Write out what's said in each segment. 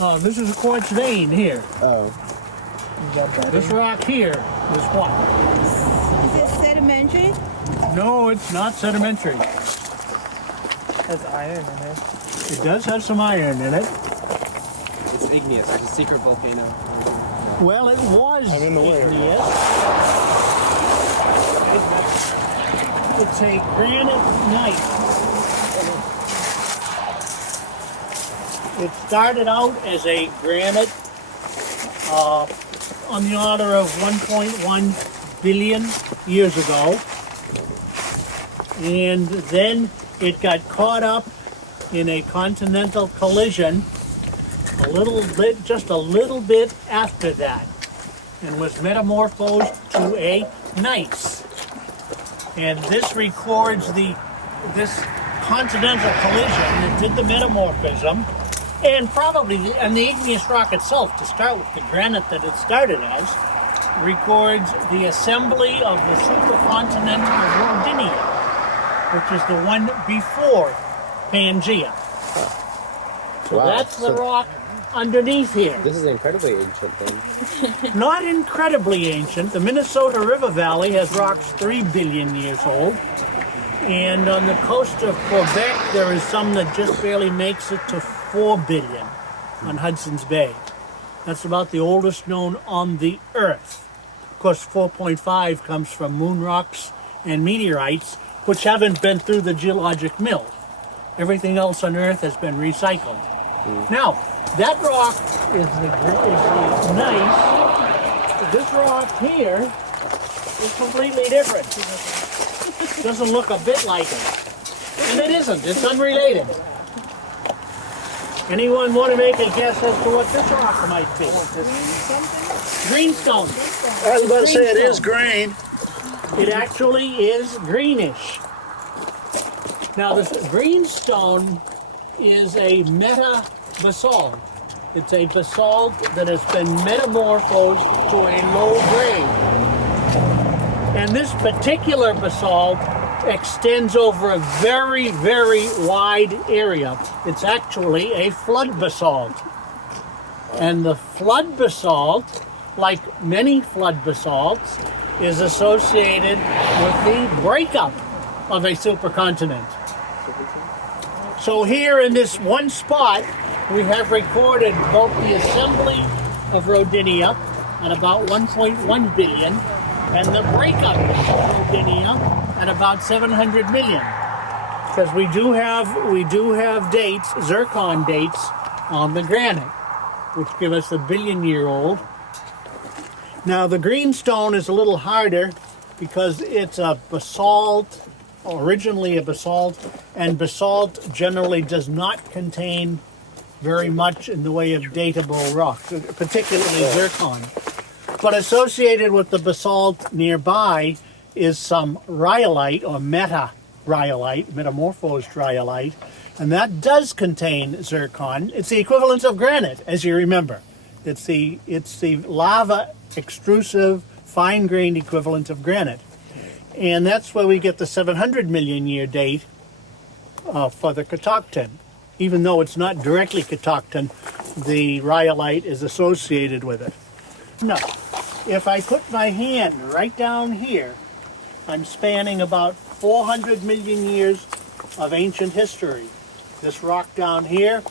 Oh, this is a quartz vein here. Oh. This rock here is what? Is it sedimentary? No, it's not sedimentary. Has iron in it. It does have some iron in it. It's igneous. It's a secret volcano. Well, it was I'm in the way. igneous. It's a granite gneiss. It started out as a granite on the order of 1.1 billion years ago. And then it got caught up in a continental collision just a little bit after that, and was metamorphosed to a gneiss. And this records this continental collision that did the metamorphism, and the igneous rock itself, to start with, the granite that it started as, records the assembly of the supercontinent of Rodinia, which is the one before Pangea. So Wow. that's the rock underneath here. This is incredibly ancient then. Not incredibly ancient. The Minnesota River Valley has rocks 3 billion years old. And on the coast of Quebec, there is some that just barely makes it to 4 billion on Hudson's Bay. That's about the oldest known on the Earth. Of course, 4.5 comes from moon rocks and meteorites, which haven't been through the geologic mill. Everything else on Earth has been recycled. Now, that rock is the gneiss. This rock here is completely different. Doesn't look a bit like it. And it isn't. It's unrelated. Anyone want to make a guess as to what this rock might be? Greenstone. I was about to say it is green. It actually is greenish. Now, this greenstone is a meta-basalt. It's a basalt that has been metamorphosed to a low grade. And this particular basalt extends over a very, very wide area. It's actually a flood basalt. And the flood basalt, like many flood basalts, is associated with the breakup of a supercontinent. So here in this one spot, we have recorded both the assembly of Rodinia at about 1.1 billion and the breakup of Rodinia at about 700 million. Because we do have dates, zircon dates, on the granite, which give us a billion-year-old. Now the greenstone is a little harder because it's a basalt, originally a basalt, and basalt generally does not contain very much in the way of datable rock, particularly zircon. But associated with the basalt nearby is some rhyolite or meta-rhyolite, metamorphosed rhyolite, and that does contain zircon. It's the equivalent of granite, as you remember. It's the lava extrusive, fine-grained equivalent of granite. And that's where we get the 700 million year date for the Catoctin. Even though it's not directly Catoctin, the rhyolite is associated with it. Now, if I put my hand right down here, I'm spanning about 400 million years of ancient history. This rock down here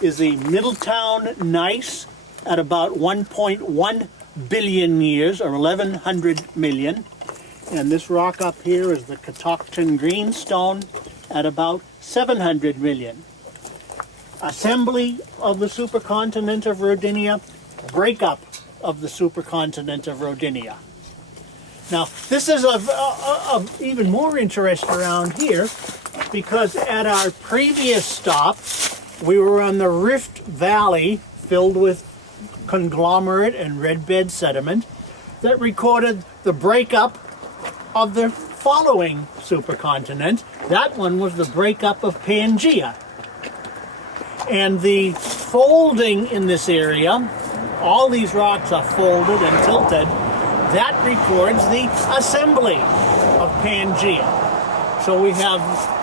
is the Middleton Gneiss at about 1.1 billion years, or 1100 million. And this rock up here is the Catoctin Greenstone at about 700 million. Assembly of the supercontinent of Rodinia, breakup of the supercontinent of Rodinia. Now, this is of even more interest around here because at our previous stop, we were on the Rift Valley filled with conglomerate and red bed sediment that recorded the breakup of the following supercontinent. That one was the breakup of Pangea. And the folding in this area, all these rocks are folded and tilted, that records the assembly of Pangea. So we have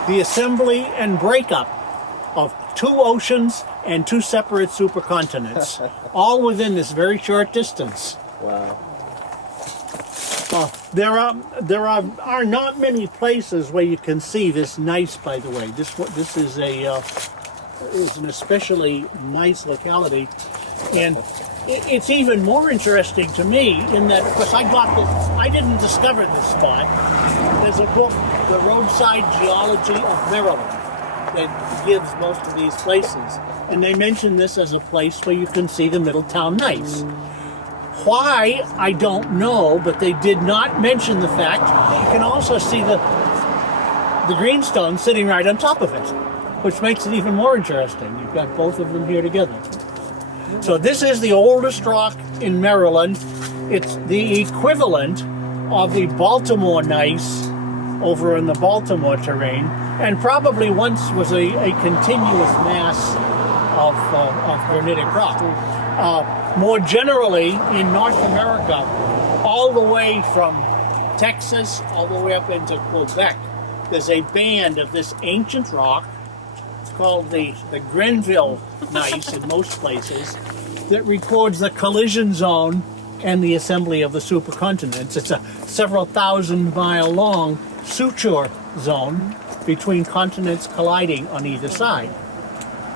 the assembly and breakup of 2 oceans and 2 separate supercontinents, all within this very short distance. Wow. There are not many places where you can see this gneiss. By the way, this is an especially nice locality, and it's even more interesting to me in that, of course, I didn't discover this spot. There's a book, The Roadside Geology of Maryland, that gives most of these places, and they mention this as a place where you can see the Middleton Gneiss. Why, I don't know, but they did not mention the fact that you can also see the greenstone sitting right on top of it, which makes it even more interesting. You've got both of them here together. So this is the oldest rock in Maryland. It's the equivalent of the Baltimore gneiss over in the Baltimore terrain, and probably once was a continuous mass of granitic rock. More generally, in North America, all the way from Texas all the way up into Quebec, there's a band of this ancient rock. It's called the Grenville Gneiss in most places, that records the collision zone and the assembly of the supercontinents. It's a several thousand-mile long suture zone between continents colliding on either side.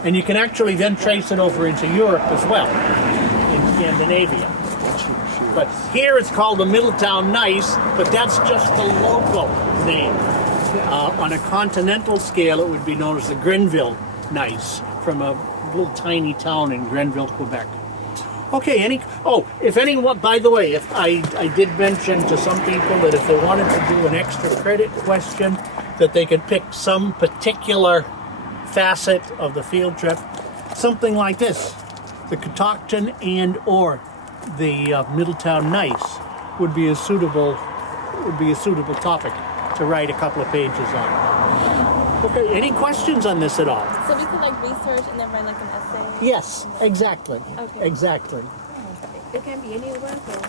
And you can actually then trace it over into Europe as well, in Scandinavia. But here it's called the Middleton Gneiss, but that's just the local name. On a continental scale, it would be known as the Grenville Gneiss, from a little tiny town in Grenville, Quebec. Okay, if anyone, by the way, if I did mention to some people that if they wanted to do an extra credit question, that they could pick some particular facet of the field trip, something like this, the Catoctin and or the Middleton Gneiss would be a suitable topic to write a couple of pages on. Okay, any questions on this at all? So we could like research and then write like an essay? Yes, exactly. Okay. Exactly. It can be any work or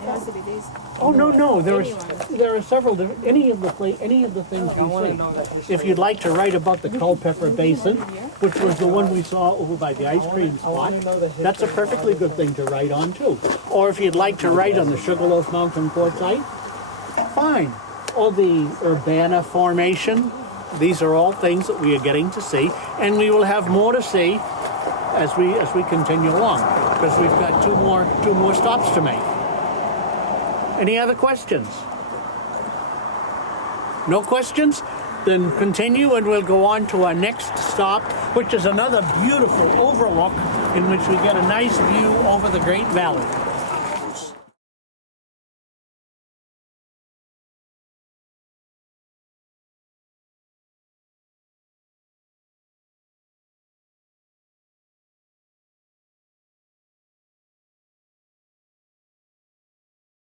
it has to be this. Oh no, there are several different, any of the things you see. If you'd like to write about the Culpeper Basin, which was the one we saw over by the ice cream spot, that's a perfectly good thing to write on too. Or if you'd like to write on the Sugarloaf Mountain quartzite, fine. Or the Urbana Formation, these are all things that we are getting to see, and we will have more to see as we continue along, because we've got two more stops to make. Any other questions? No questions? Then continue and we'll go on to our next stop, which is another beautiful overlook in which we get a nice view over the Great Valley.